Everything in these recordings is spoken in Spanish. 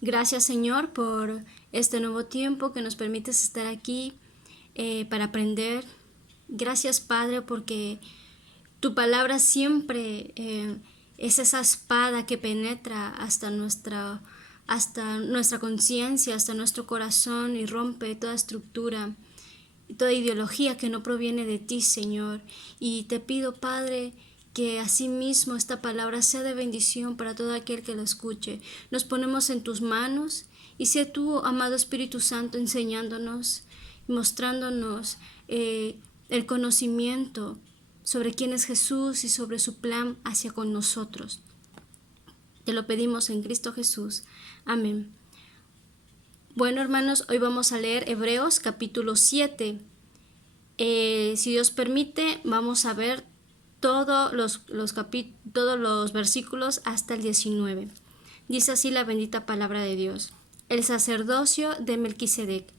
Gracias, Señor, por este nuevo tiempo que nos permites estar aquí para aprender. Gracias, Padre, porque tu palabra siempre es esa espada que penetra hasta nuestra conciencia, hasta nuestro corazón y rompe toda estructura, toda ideología que no proviene de ti, Señor. Y te pido, Padre, que asimismo esta palabra sea de bendición para todo aquel que lo escuche. Nos ponemos en tus manos y sé tú, amado Espíritu Santo, enseñándonos, mostrándonos el conocimiento sobre quién es Jesús y sobre su plan hacia con nosotros. Te lo pedimos en Cristo Jesús. Amén. Bueno, hermanos, hoy vamos a leer Hebreos capítulo 7. Si Dios permite, vamos a ver todos los versículos hasta el 19. Dice así la bendita palabra de Dios. El sacerdocio de Melquisedec.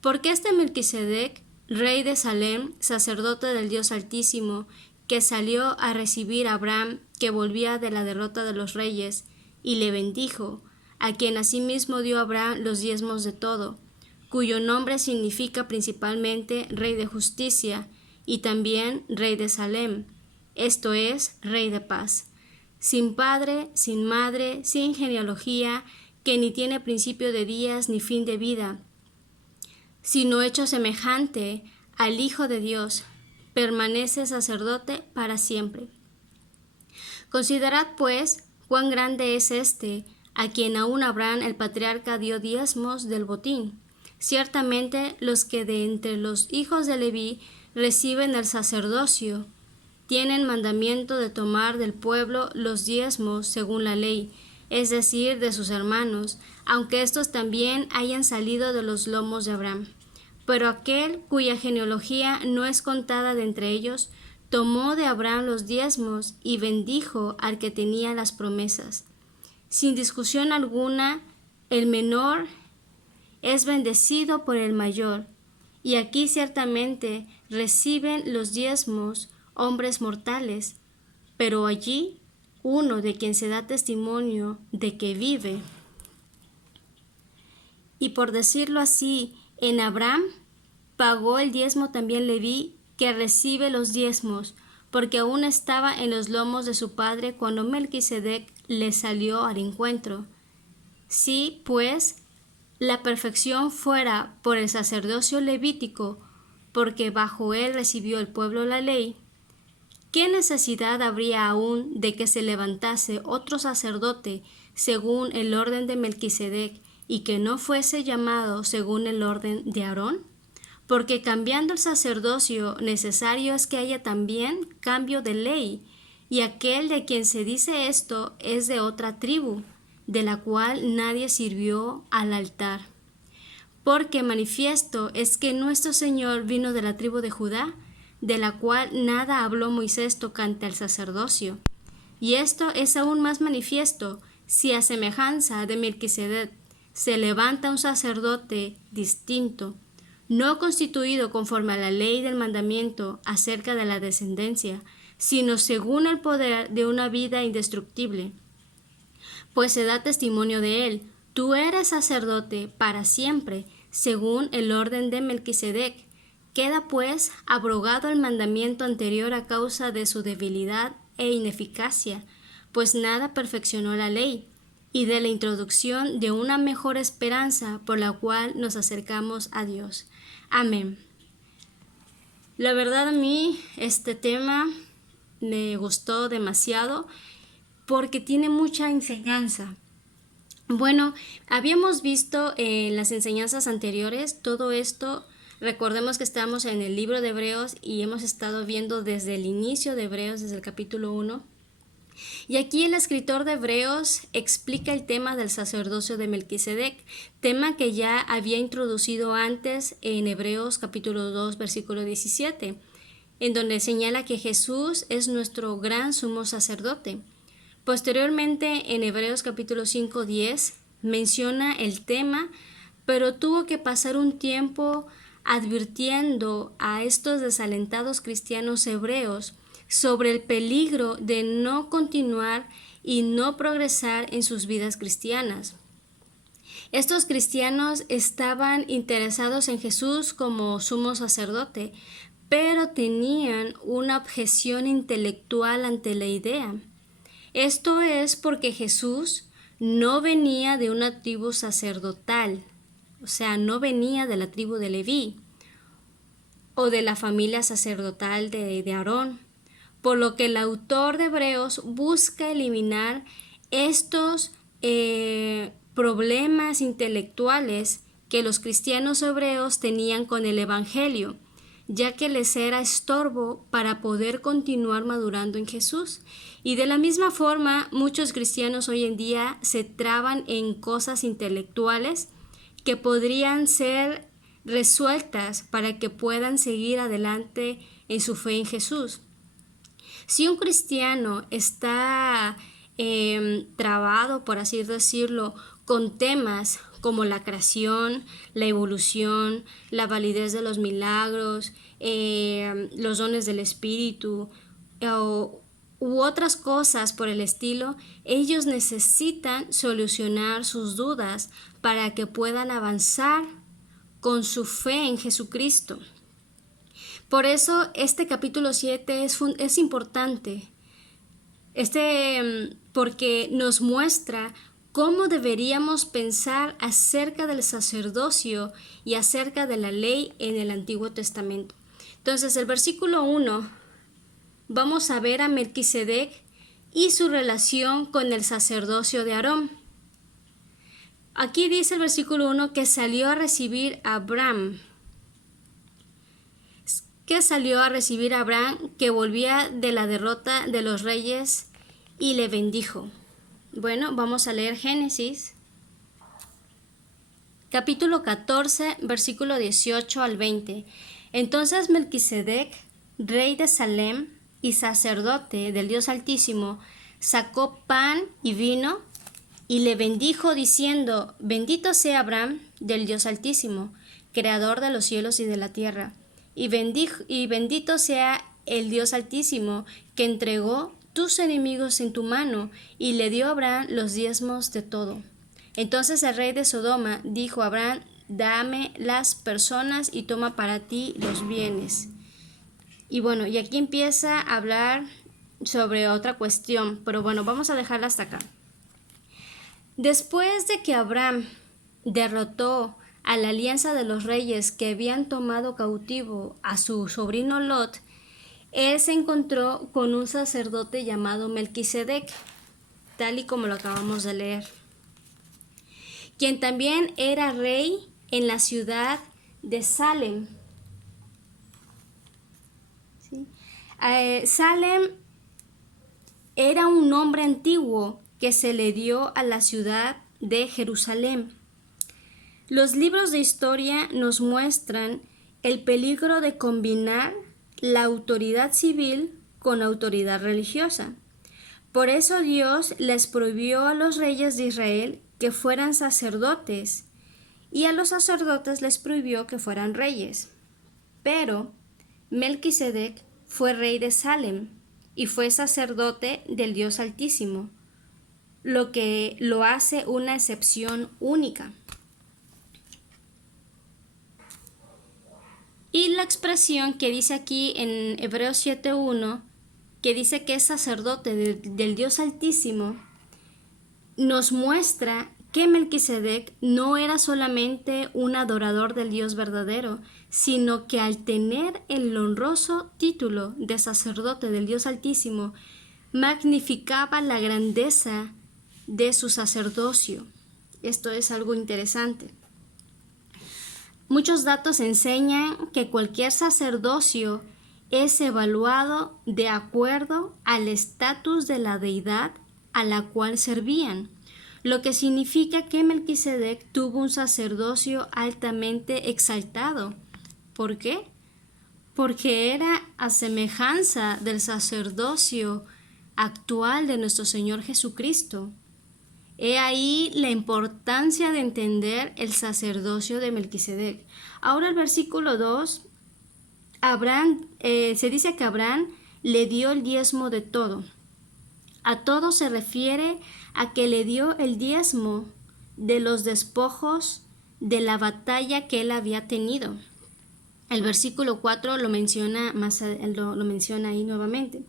Porque este Melquisedec, rey de Salem, sacerdote del Dios Altísimo, que salió a recibir a Abraham, que volvía de la derrota de los reyes, y le bendijo, a quien asimismo dio Abraham los diezmos de todo, cuyo nombre significa principalmente Rey de Justicia, y también Rey de Salem, esto es, Rey de Paz, sin padre, sin madre, sin genealogía, que ni tiene principio de días ni fin de vida, sino hecho semejante al Hijo de Dios, permanece sacerdote para siempre. Considerad, pues, cuán grande es este, a quien aún Abraham el patriarca dio diezmos del botín. Ciertamente los que de entre los hijos de Leví reciben el sacerdocio, tienen mandamiento de tomar del pueblo los diezmos según la ley, es decir, de sus hermanos, aunque estos también hayan salido de los lomos de Abraham. Pero aquel cuya genealogía no es contada de entre ellos, tomó de Abraham los diezmos y bendijo al que tenía las promesas. Sin discusión alguna, el menor es bendecido por el mayor, y aquí ciertamente reciben los diezmos hombres mortales, pero allí uno de quien se da testimonio de que vive. Y por decirlo así, en Abraham pagó el diezmo también Leví, que recibe los diezmos, porque aún estaba en los lomos de su padre cuando Melquisedec le salió al encuentro. Si, pues, la perfección fuera por el sacerdocio levítico, porque bajo él recibió el pueblo la ley, ¿qué necesidad habría aún de que se levantase otro sacerdote según el orden de Melquisedec y que no fuese llamado según el orden de Aarón? Porque cambiando el sacerdocio necesario es que haya también cambio de ley, y aquel de quien se dice esto es de otra tribu, de la cual nadie sirvió al altar. Porque manifiesto es que nuestro Señor vino de la tribu de Judá, de la cual nada habló Moisés tocante al sacerdocio. Y esto es aún más manifiesto, si a semejanza de Melquisedec se levanta un sacerdote distinto, no constituido conforme a la ley del mandamiento acerca de la descendencia, sino según el poder de una vida indestructible. Pues se da testimonio de él, tú eres sacerdote para siempre, según el orden de Melquisedec. Queda pues abrogado el mandamiento anterior a causa de su debilidad e ineficacia, pues nada perfeccionó la ley, y de la introducción de una mejor esperanza por la cual nos acercamos a Dios. Amén. La verdad, a mí este tema me gustó demasiado porque tiene mucha enseñanza. Bueno, habíamos visto en las enseñanzas anteriores todo esto. Recordemos que estamos en el libro de Hebreos y hemos estado viendo desde el inicio de Hebreos, desde el capítulo 1. Y aquí el escritor de Hebreos explica el tema del sacerdocio de Melquisedec, tema que ya había introducido antes en Hebreos capítulo 2, versículo 17, en donde señala que Jesús es nuestro gran sumo sacerdote. Posteriormente, en Hebreos capítulo 5, 10, menciona el tema, pero tuvo que pasar un tiempo advirtiendo a estos desalentados cristianos hebreos sobre el peligro de no continuar y no progresar en sus vidas cristianas. Estos cristianos estaban interesados en Jesús como sumo sacerdote, pero tenían una objeción intelectual ante la idea. Esto es porque Jesús no venía de una tribu sacerdotal, o sea, no venía de la tribu de Leví o de la familia sacerdotal de Aarón, por lo que el autor de Hebreos busca eliminar estos problemas intelectuales que los cristianos hebreos tenían con el Evangelio, ya que les era estorbo para poder continuar madurando en Jesús. Y de la misma forma, muchos cristianos hoy en día se traban en cosas intelectuales que podrían ser resueltas para que puedan seguir adelante en su fe en Jesús. Si un cristiano está trabado, por así decirlo, con temas como la creación, la evolución, la validez de los milagros, los dones del Espíritu u otras cosas por el estilo, ellos necesitan solucionar sus dudas para que puedan avanzar con su fe en Jesucristo. Por eso este capítulo 7 es importante, porque nos muestra cómo deberíamos pensar acerca del sacerdocio y acerca de la ley en el Antiguo Testamento. Entonces, el versículo 1, vamos a ver a Melquisedec y su relación con el sacerdocio de Aarón. Aquí dice el versículo 1 que salió a recibir a Abraham. Que volvía de la derrota de los reyes y le bendijo. Bueno, vamos a leer Génesis, capítulo 14, versículo 18 al 20. Entonces Melquisedec, rey de Salem y sacerdote del Dios Altísimo, sacó pan y vino y le bendijo diciendo: Bendito sea Abraham del Dios Altísimo, creador de los cielos y de la tierra. Y bendito sea el Dios Altísimo, que entregó tus enemigos en tu mano, y le dio a Abraham los diezmos de todo. Entonces el rey de Sodoma dijo a Abraham: Dame las personas y toma para ti los bienes. Y bueno, y aquí empieza a hablar sobre otra cuestión, pero bueno, vamos a dejarla hasta acá. Después de que Abraham derrotó a la alianza de los reyes que habían tomado cautivo a su sobrino Lot, él se encontró con un sacerdote llamado Melquisedec, tal y como lo acabamos de leer, quien también era rey en la ciudad de Salem. ¿Sí? Salem era un nombre antiguo que se le dio a la ciudad de Jerusalén. Los libros de historia nos muestran el peligro de combinar la autoridad civil con autoridad religiosa. Por eso Dios les prohibió a los reyes de Israel que fueran sacerdotes, y a los sacerdotes les prohibió que fueran reyes. Pero Melquisedec fue rey de Salem y fue sacerdote del Dios Altísimo, lo que lo hace una excepción única. Y la expresión que dice aquí en Hebreos 7:1, que dice que es sacerdote del Dios Altísimo, nos muestra que Melquisedec no era solamente un adorador del Dios verdadero, sino que al tener el honroso título de sacerdote del Dios Altísimo, magnificaba la grandeza de su sacerdocio. Esto es algo interesante. Muchos datos enseñan que cualquier sacerdocio es evaluado de acuerdo al estatus de la deidad a la cual servían, lo que significa que Melquisedec tuvo un sacerdocio altamente exaltado. ¿Por qué? Porque era a semejanza del sacerdocio actual de nuestro Señor Jesucristo. He ahí la importancia de entender el sacerdocio de Melquisedec. Ahora el versículo 2, se dice que Abraham le dio el diezmo de todo. A todo se refiere a que le dio el diezmo de los despojos de la batalla que él había tenido. El versículo 4 lo menciona, lo menciona ahí nuevamente.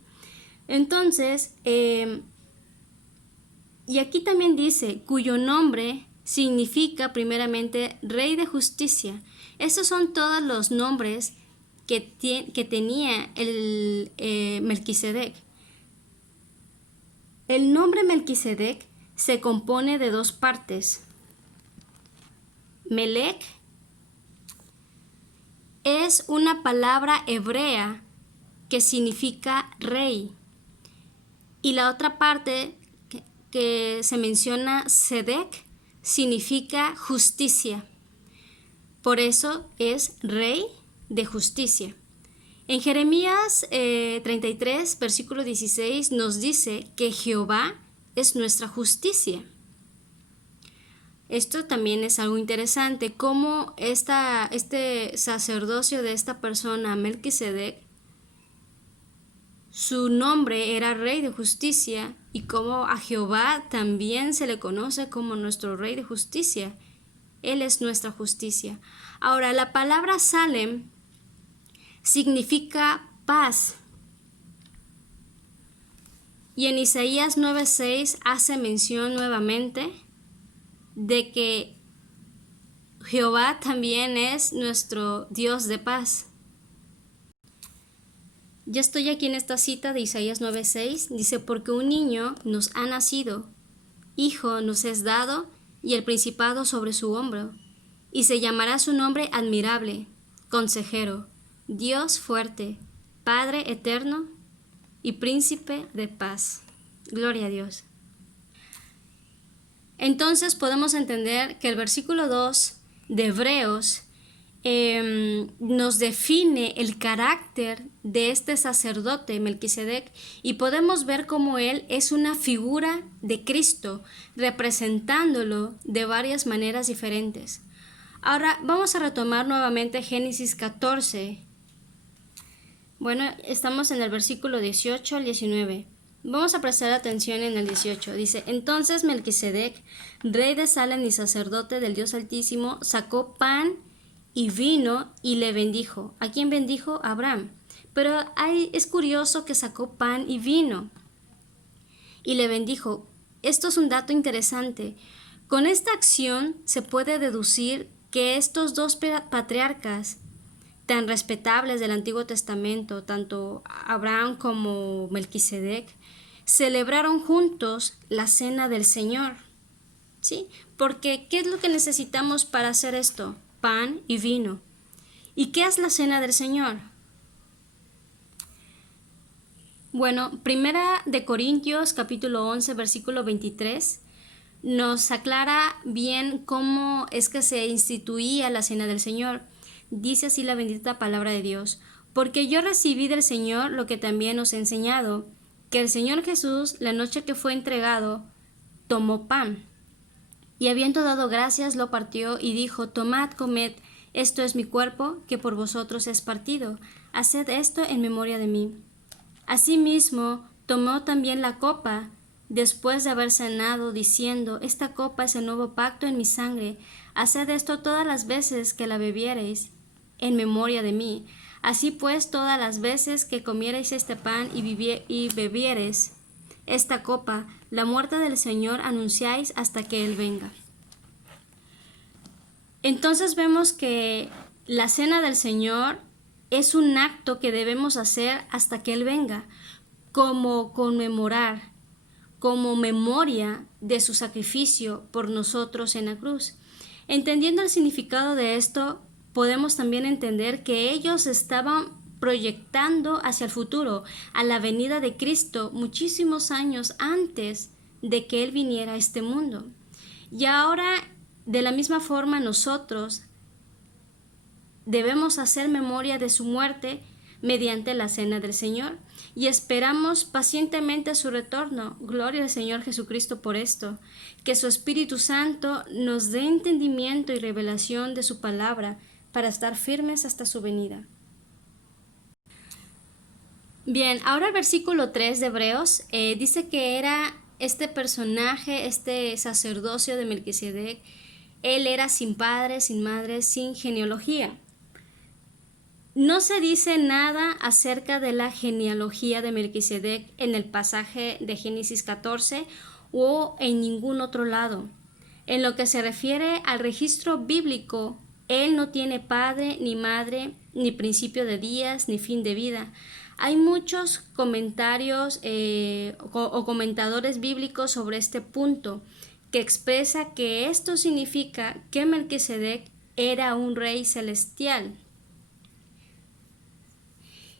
Entonces, y aquí también dice, cuyo nombre significa primeramente Rey de Justicia. Estos son todos los nombres que tenía el Melquisedec. El nombre Melquisedec se compone de dos partes. Melec es una palabra hebrea que significa rey. Y la otra parte que se menciona, Sedec, significa justicia. Por eso es rey de justicia. En Jeremías 33, versículo 16, nos dice que Jehová es nuestra justicia. Esto también es algo interesante, cómo este sacerdocio de esta persona, Melquisedec, su nombre era Rey de Justicia, y cómo a Jehová también se le conoce como nuestro Rey de Justicia. Él es nuestra justicia. Ahora, la palabra Salem significa paz. Y en Isaías 9:6 hace mención nuevamente de que Jehová también es nuestro Dios de paz. Ya estoy aquí en esta cita de Isaías 9:6. Dice, porque un niño nos ha nacido, hijo nos es dado, y el principado sobre su hombro. Y se llamará su nombre admirable, consejero, Dios fuerte, Padre eterno y príncipe de paz. Gloria a Dios. Entonces podemos entender que el versículo 2 de Hebreos nos define el carácter de este sacerdote Melquisedec, y podemos ver cómo él es una figura de Cristo, representándolo de varias maneras diferentes. Ahora vamos a retomar nuevamente Génesis 14. Bueno, estamos en el versículo 18 al 19. Vamos a prestar atención en el 18. Dice, entonces Melquisedec, rey de Salem y sacerdote del Dios Altísimo, sacó pan y vino y le bendijo. ¿A quién bendijo? A Abraham. Pero es curioso que sacó pan y vino y le bendijo. Esto es un dato interesante. Con esta acción se puede deducir que estos dos patriarcas tan respetables del Antiguo Testamento, tanto Abraham como Melquisedec, celebraron juntos la cena del Señor. ¿Sí? Porque ¿qué es lo que necesitamos para hacer esto? Pan y vino. ¿Y qué es la cena del Señor? Bueno, Primera de Corintios capítulo 11 versículo 23 nos aclara bien cómo es que se instituía la cena del Señor. Dice así la bendita palabra de Dios, porque yo recibí del Señor lo que también os he enseñado, que el Señor Jesús, la noche que fue entregado, tomó pan, y habiendo dado gracias, lo partió y dijo, tomad, comed, esto es mi cuerpo, que por vosotros es partido, haced esto en memoria de mí. Asimismo, tomó también la copa, después de haber cenado, diciendo, esta copa es el nuevo pacto en mi sangre, haced esto todas las veces que la bebiereis, en memoria de mí. Así pues, todas las veces que comiereis este pan y bebiereis esta copa, la muerte del Señor anunciáis hasta que Él venga. Entonces vemos que la cena del Señor es un acto que debemos hacer hasta que Él venga, como conmemorar, como memoria de su sacrificio por nosotros en la cruz. Entendiendo el significado de esto, podemos también entender que ellos estaban proyectando hacia el futuro, a la venida de Cristo, muchísimos años antes de que Él viniera a este mundo. Y ahora, de la misma forma, nosotros debemos hacer memoria de su muerte mediante la cena del Señor, y esperamos pacientemente su retorno. Gloria al Señor Jesucristo por esto, que su Espíritu Santo nos dé entendimiento y revelación de su palabra para estar firmes hasta su venida. Bien, ahora el versículo 3 de Hebreos dice que era este personaje, este sacerdocio de Melquisedec, él era sin padre, sin madre, sin genealogía. No se dice nada acerca de la genealogía de Melquisedec en el pasaje de Génesis 14 o en ningún otro lado. En lo que se refiere al registro bíblico, él no tiene padre, ni madre, ni principio de días, ni fin de vida. Hay muchos comentarios o comentadores bíblicos sobre este punto, que expresa que esto significa que Melquisedec era un rey celestial.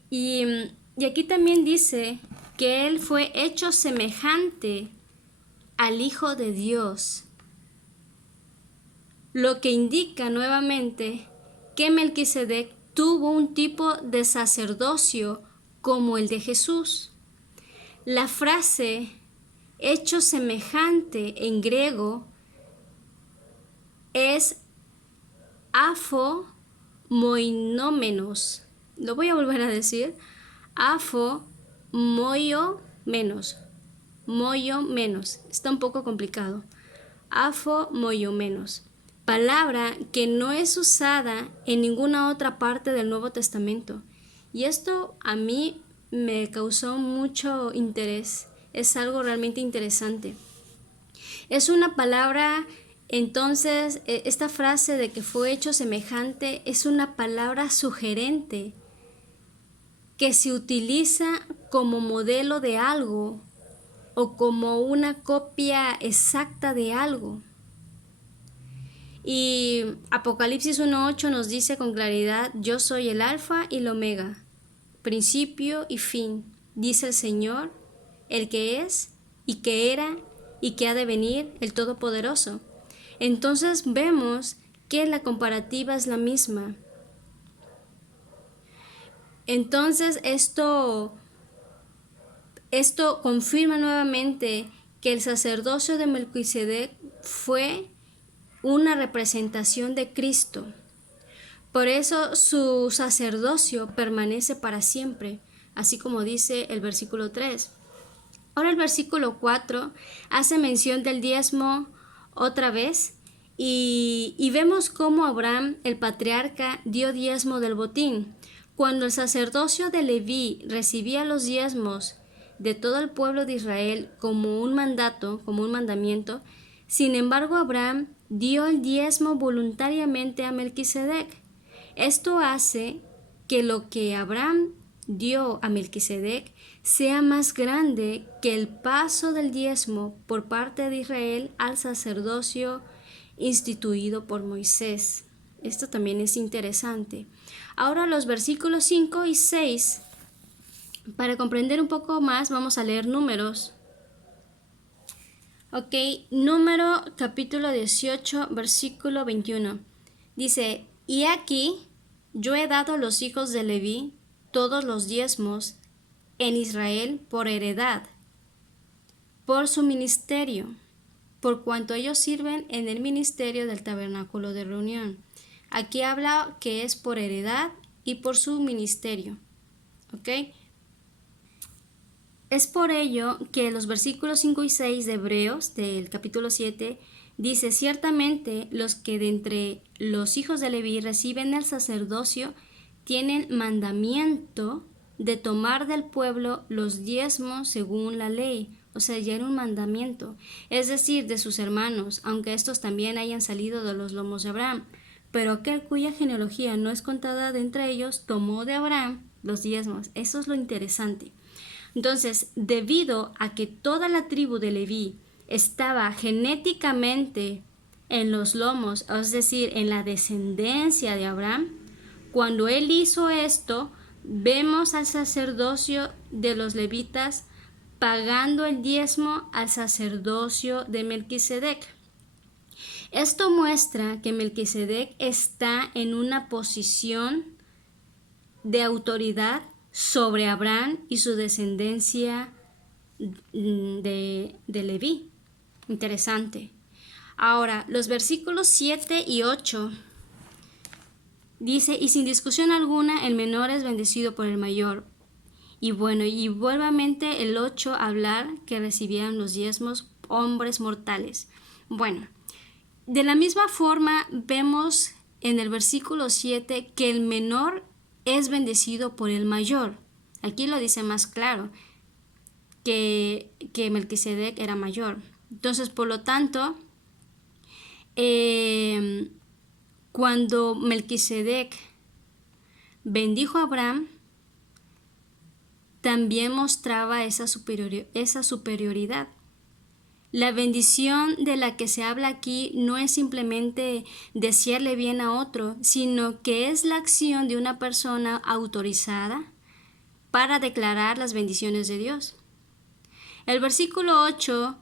Y aquí también dice que él fue hecho semejante al Hijo de Dios, lo que indica nuevamente que Melquisedec tuvo un tipo de sacerdocio como el de Jesús. La frase hecho semejante en griego es afomoinómenos. Lo voy a volver a decir. Afomoiomenos. Moiomenos. Está un poco complicado. Afomoiomenos. Palabra que no es usada en ninguna otra parte del Nuevo Testamento. Y esto a mí me causó mucho interés. Es algo realmente interesante. Es una palabra, entonces, esta frase de que fue hecho semejante es una palabra sugerente que se utiliza como modelo de algo o como una copia exacta de algo. Y Apocalipsis 1:8 nos dice con claridad: yo soy el alfa y el omega, principio y fin, dice el Señor, el que es y que era y que ha de venir, el Todopoderoso. Entonces vemos que la comparativa es la misma. Entonces esto confirma nuevamente que el sacerdocio de Melquisedec fue una representación de Cristo. Por eso su sacerdocio permanece para siempre, así como dice el versículo 3. Ahora el versículo 4 hace mención del diezmo otra vez y vemos cómo Abraham, el patriarca, dio diezmo del botín. Cuando el sacerdocio de Leví recibía los diezmos de todo el pueblo de Israel como un mandato, como un mandamiento, sin embargo Abraham dio el diezmo voluntariamente a Melquisedec. Esto hace que lo que Abraham dio a Melquisedec sea más grande que el paso del diezmo por parte de Israel al sacerdocio instituido por Moisés. Esto también es interesante. Ahora los versículos 5 y 6, para comprender un poco más, vamos a leer Números. Ok, Número capítulo 18, versículo 21. Dice: y aquí yo he dado a los hijos de Leví todos los diezmos en Israel por heredad, por su ministerio, por cuanto ellos sirven en el ministerio del tabernáculo de reunión. Aquí habla que es por heredad y por su ministerio. ¿Ok? Es por ello que los versículos 5 y 6 de Hebreos, del capítulo 7, dice: ciertamente los que de entre los hijos de Leví reciben el sacerdocio tienen mandamiento de tomar del pueblo los diezmos según la ley. O sea, ya era un mandamiento, es decir, de sus hermanos, aunque estos también hayan salido de los lomos de Abraham. Pero aquel cuya genealogía no es contada de entre ellos, tomó de Abraham los diezmos. Eso es lo interesante. Entonces, debido a que toda la tribu de Leví estaba genéticamente en los lomos, es decir, en la descendencia de Abraham, cuando él hizo esto, vemos al sacerdocio de los levitas pagando el diezmo al sacerdocio de Melquisedec. Esto muestra que Melquisedec está en una posición de autoridad sobre Abraham y su descendencia de Leví. Interesante. Ahora, los versículos 7 y 8 dice: y sin discusión alguna el menor es bendecido por el mayor, Y bueno, y vuelvamente el 8 a hablar que recibieran los diezmos hombres mortales. Bueno, de la misma forma vemos en el versículo 7 que el menor es bendecido por el mayor. Aquí lo dice más claro, que Melquisedec era mayor. Entonces, por lo tanto, cuando Melquisedec bendijo a Abraham, también mostraba esa superioridad. La bendición de la que se habla aquí no es simplemente desearle bien a otro, sino que es la acción de una persona autorizada para declarar las bendiciones de Dios. El versículo 8,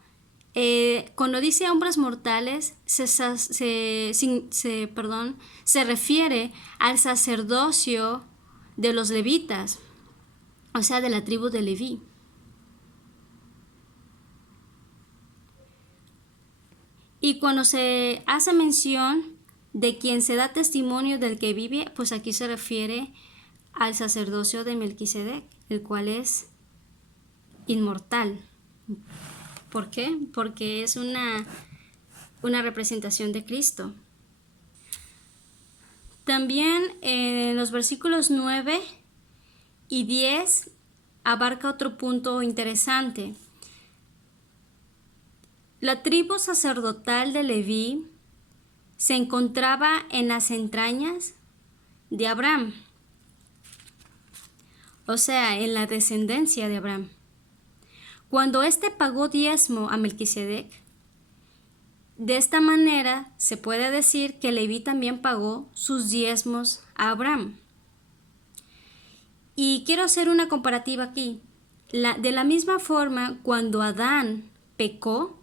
cuando dice hombres mortales, se refiere al sacerdocio de los levitas, o sea, de la tribu de Leví. Y cuando se hace mención de quien se da testimonio del que vive, pues aquí se refiere al sacerdocio de Melquisedec, el cual es inmortal. ¿Por qué? Porque es una representación de Cristo. También en los versículos 9 y 10 abarca otro punto interesante. La tribu sacerdotal de Leví se encontraba en las entrañas de Abraham, o sea, en la descendencia de Abraham. Cuando éste pagó diezmo a Melquisedec, de esta manera se puede decir que Leví también pagó sus diezmos a Abraham. Y quiero hacer una comparativa aquí. De la misma forma, cuando Adán pecó,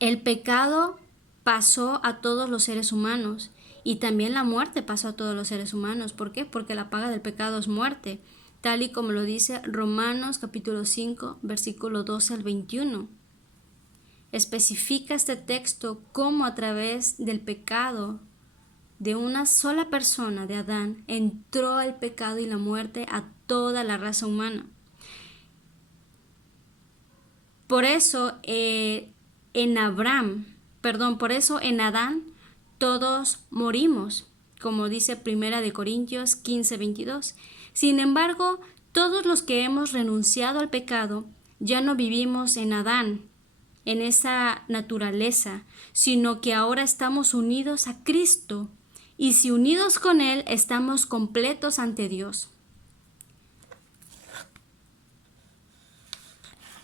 el pecado pasó a todos los seres humanos y también la muerte pasó a todos los seres humanos. ¿Por qué? Porque la paga del pecado es muerte, tal y como lo dice Romanos capítulo 5, versículo 12 al 21. Especifica este texto cómo a través del pecado de una sola persona, de Adán, entró el pecado y la muerte a toda la raza humana. Por eso por eso en Adán todos morimos, como dice 1 Corintios 15, 22. Sin embargo, todos los que hemos renunciado al pecado ya no vivimos en Adán, en esa naturaleza, sino que ahora estamos unidos a Cristo, y si unidos con Él estamos completos ante Dios.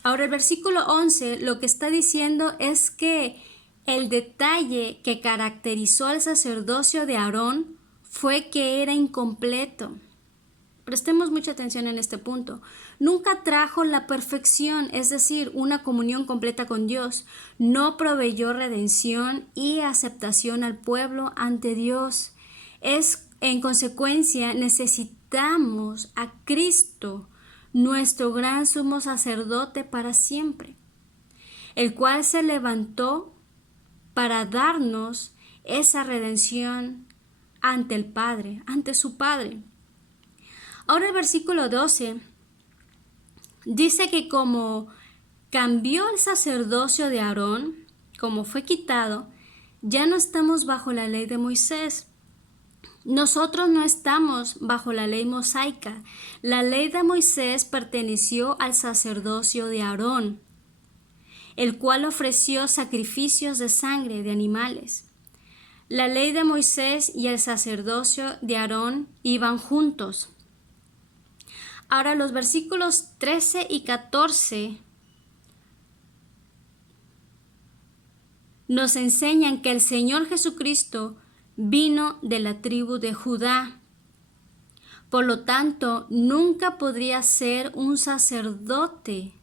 Ahora el versículo 11 lo que está diciendo es que el detalle que caracterizó al sacerdocio de Aarón fue que era incompleto. Prestemos mucha atención en este punto. Nunca trajo la perfección, es decir, una comunión completa con Dios. No proveyó redención y aceptación al pueblo ante Dios. En consecuencia, necesitamos a Cristo, nuestro gran sumo sacerdote para siempre, el cual se levantó para darnos esa redención ante el Padre, ante su Padre. Ahora el versículo 12 dice que como cambió el sacerdocio de Aarón, como fue quitado, ya no estamos bajo la ley de Moisés. Nosotros no estamos bajo la ley mosaica. La ley de Moisés perteneció al sacerdocio de Aarón, el cual ofreció sacrificios de sangre de animales. La ley de Moisés y el sacerdocio de Aarón iban juntos. Ahora los versículos 13 y 14 nos enseñan que el Señor Jesucristo vino de la tribu de Judá. Por lo tanto, nunca podría ser un sacerdote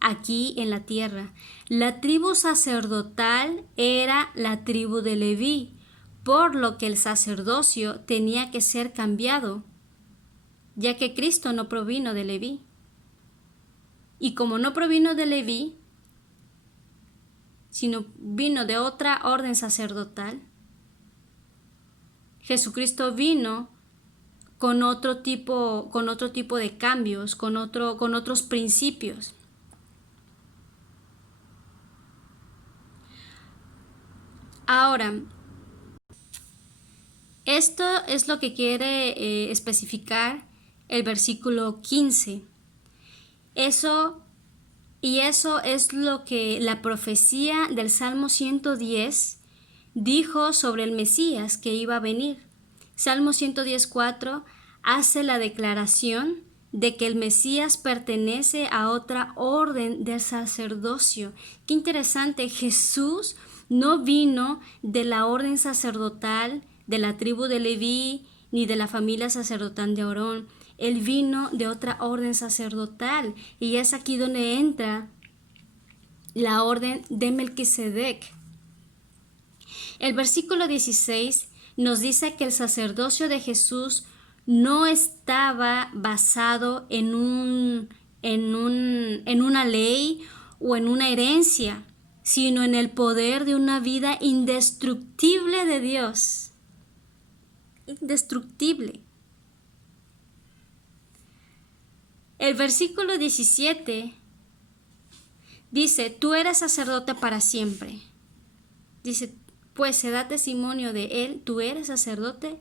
aquí en la tierra. La tribu sacerdotal era la tribu de Leví, por lo que el sacerdocio tenía que ser cambiado, ya que Cristo no provino de Leví. Y como no provino de Leví, sino vino de otra orden sacerdotal, Jesucristo vino con otro tipo de cambios, con otros principios. Ahora, esto es lo que quiere especificar el versículo 15. Eso es lo que la profecía del Salmo 110 dijo sobre el Mesías que iba a venir. Salmo 110:4 hace la declaración de que el Mesías pertenece a otra orden del sacerdocio. Qué interesante, Jesús no vino de la orden sacerdotal de la tribu de Leví ni de la familia sacerdotal de Aarón. Él vino de otra orden sacerdotal y es aquí donde entra la orden de Melquisedec. El versículo 16 nos dice que el sacerdocio de Jesús no estaba basado en una ley o en una herencia, sino en el poder de una vida indestructible de Dios. Indestructible. El versículo 17 dice, tú eres sacerdote para siempre. Dice, pues se da testimonio de él, tú eres sacerdote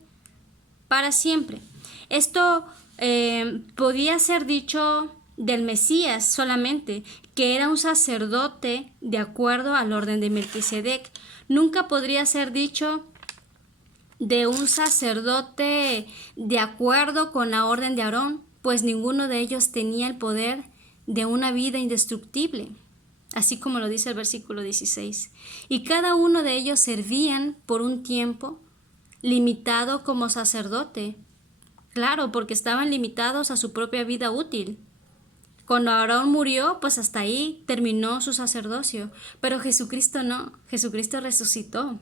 para siempre. Esto podía ser dicho del Mesías solamente, que era un sacerdote de acuerdo al orden de Melquisedec. Nunca podría ser dicho de un sacerdote de acuerdo con la orden de Aarón, pues ninguno de ellos tenía el poder de una vida indestructible, así como lo dice el versículo 16. Y cada uno de ellos servían por un tiempo limitado como sacerdote. Claro, porque estaban limitados a su propia vida útil. Cuando Aarón murió, pues hasta ahí terminó su sacerdocio. Pero Jesucristo no, Jesucristo resucitó.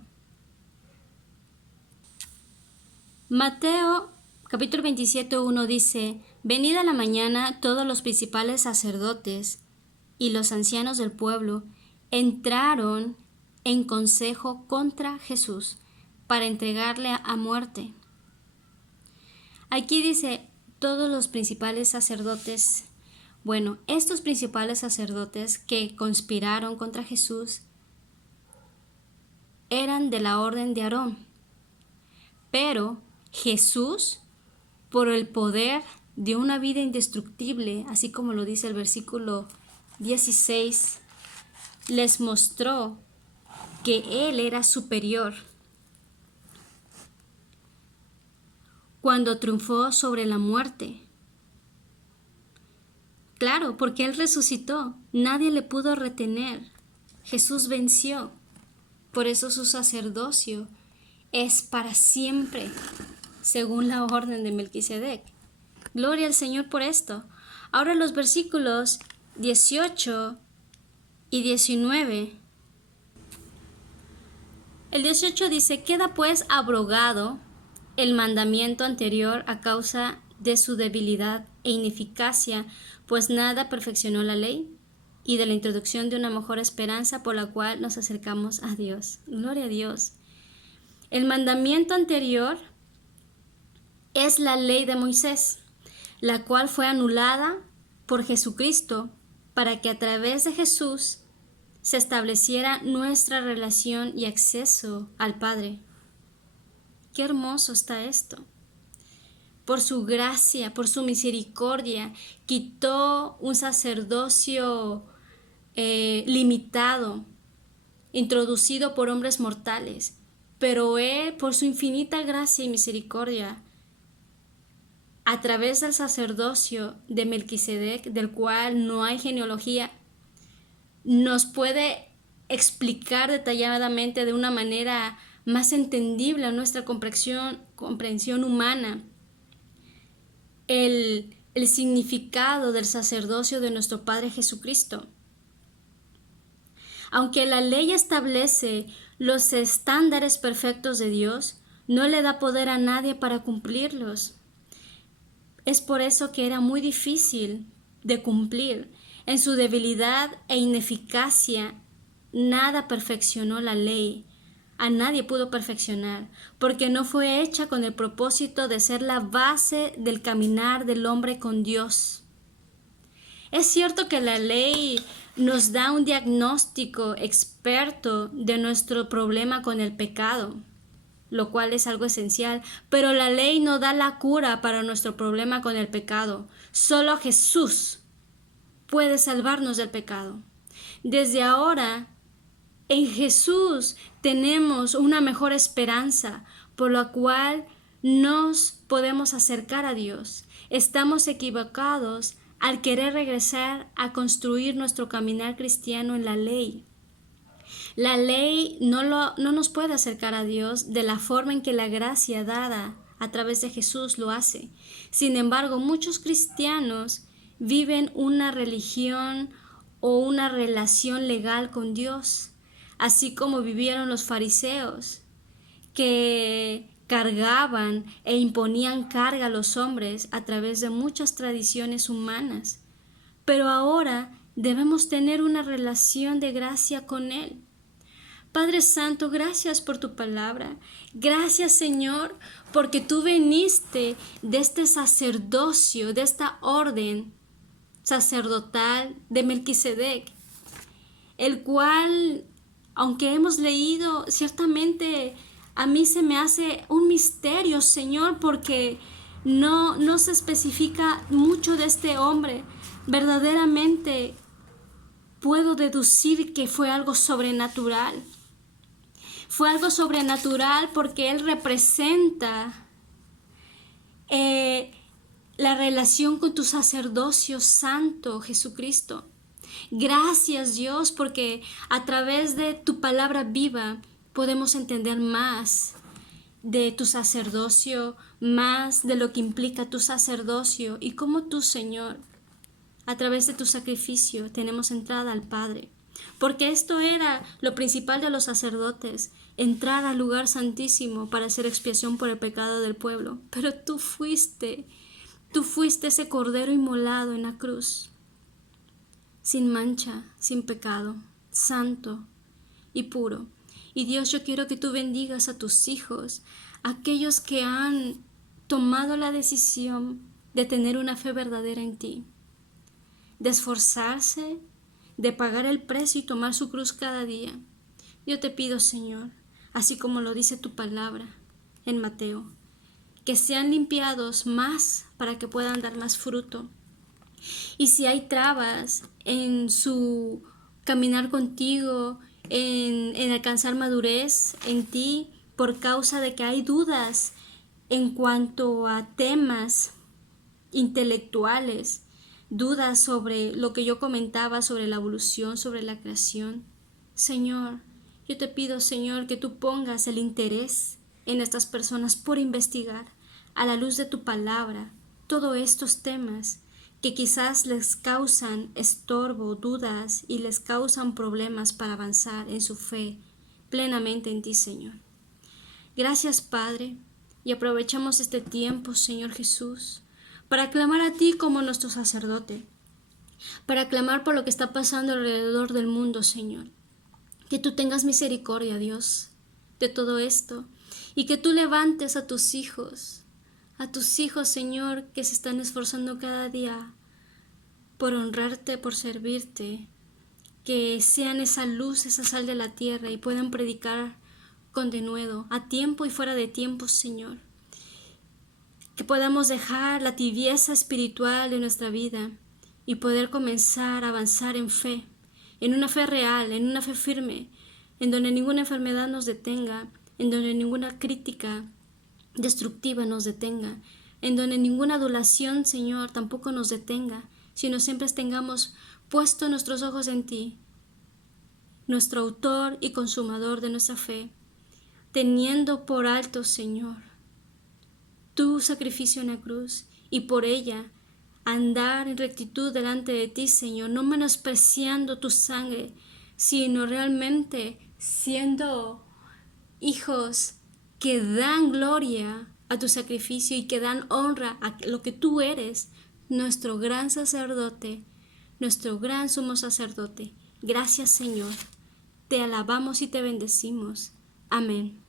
Mateo capítulo 27:1 dice, venida la mañana todos los principales sacerdotes y los ancianos del pueblo entraron en consejo contra Jesús para entregarle a muerte. Aquí dice todos los principales sacerdotes. Bueno, estos principales sacerdotes que conspiraron contra Jesús eran de la orden de Aarón, pero Jesús, por el poder de una vida indestructible, así como lo dice el versículo 16, les mostró que Él era superior. Cuando triunfó sobre la muerte. Claro, porque Él resucitó, nadie le pudo retener. Jesús venció. Por eso su sacerdocio es para siempre, según la orden de Melquisedec. Gloria al Señor por esto. Ahora los versículos 18 y 19. El 18 dice, queda pues abrogado el mandamiento anterior a causa de su debilidad e ineficacia, pues nada perfeccionó la ley, y de la introducción de una mejor esperanza por la cual nos acercamos a Dios. Gloria a Dios. El mandamiento anterior es la ley de Moisés, la cual fue anulada por Jesucristo para que a través de Jesús se estableciera nuestra relación y acceso al Padre. Qué hermoso está esto. Por su gracia, por su misericordia, quitó un sacerdocio limitado, introducido por hombres mortales, pero Él, por su infinita gracia y misericordia, a través del sacerdocio de Melquisedec, del cual no hay genealogía, nos puede explicar detalladamente de una manera más entendible a nuestra comprensión humana el significado del sacerdocio de nuestro Padre Jesucristo. Aunque la ley establece los estándares perfectos de Dios, no le da poder a nadie para cumplirlos. Es por eso que era muy difícil de cumplir. En su debilidad e ineficacia, nada perfeccionó la ley, a nadie pudo perfeccionar, porque no fue hecha con el propósito de ser la base del caminar del hombre con Dios. Es cierto que la ley nos da un diagnóstico experto de nuestro problema con el pecado, lo cual es algo esencial, pero la ley no da la cura para nuestro problema con el pecado. Solo Jesús puede salvarnos del pecado. Desde ahora, en Jesús tenemos una mejor esperanza, por la cual nos podemos acercar a Dios. Estamos equivocados al querer regresar a construir nuestro caminar cristiano en la ley. La ley no nos puede acercar a Dios de la forma en que la gracia dada a través de Jesús lo hace. Sin embargo, muchos cristianos viven una religión o una relación legal con Dios, así como vivieron los fariseos, que cargaban e imponían carga a los hombres a través de muchas tradiciones humanas. Pero ahora debemos tener una relación de gracia con Él. Padre Santo, gracias por tu palabra. Gracias, Señor, porque tú viniste de este sacerdocio, de esta orden sacerdotal de Melquisedec, el cual, aunque hemos leído, ciertamente a mí se me hace un misterio, Señor, porque no se especifica mucho de este hombre. Verdaderamente puedo deducir que fue algo sobrenatural. Fue algo sobrenatural porque él representa la relación con tu sacerdocio santo, Jesucristo. Gracias, Dios, porque a través de tu palabra viva podemos entender más de tu sacerdocio, más de lo que implica tu sacerdocio y cómo tú, Señor, a través de tu sacrificio tenemos entrada al Padre. Porque esto era lo principal de los sacerdotes, entrar al lugar santísimo para hacer expiación por el pecado del pueblo. Pero tú fuiste ese cordero inmolado en la cruz, sin mancha, sin pecado, santo y puro. Y Dios, yo quiero que tú bendigas a tus hijos, aquellos que han tomado la decisión de tener una fe verdadera en ti, de esforzarse, de pagar el precio y tomar su cruz cada día. Yo te pido, Señor, así como lo dice tu palabra en Mateo, que sean limpiados más para que puedan dar más fruto. Y si hay trabas en su caminar contigo, en alcanzar madurez en ti, por causa de que hay dudas en cuanto a temas intelectuales, dudas sobre lo que yo comentaba sobre la evolución, sobre la creación. Señor, yo te pido, Señor, que tú pongas el interés en estas personas por investigar a la luz de tu palabra todos estos temas que quizás les causan estorbo, dudas y les causan problemas para avanzar en su fe plenamente en ti, Señor. Gracias, Padre, y aprovechamos este tiempo, Señor Jesús, para clamar a ti como nuestro sacerdote, para clamar por lo que está pasando alrededor del mundo, Señor. Que tú tengas misericordia, Dios, de todo esto, y que tú levantes a tus hijos, Señor, que se están esforzando cada día por honrarte, por servirte, que sean esa luz, esa sal de la tierra y puedan predicar con denuedo, a tiempo y fuera de tiempo, Señor. Que podamos dejar la tibieza espiritual de nuestra vida y poder comenzar a avanzar en fe, en una fe real, en una fe firme, en donde ninguna enfermedad nos detenga, en donde ninguna crítica destructiva nos detenga, en donde ninguna adulación, Señor, tampoco nos detenga, sino siempre tengamos puesto nuestros ojos en ti, nuestro autor y consumador de nuestra fe, teniendo por alto, Señor, tu sacrificio en la cruz y por ella andar en rectitud delante de ti, Señor, no menospreciando tu sangre, sino realmente siendo hijos que dan gloria a tu sacrificio y que dan honra a lo que tú eres, nuestro gran sacerdote, nuestro gran sumo sacerdote. Gracias, Señor. Te alabamos y te bendecimos. Amén.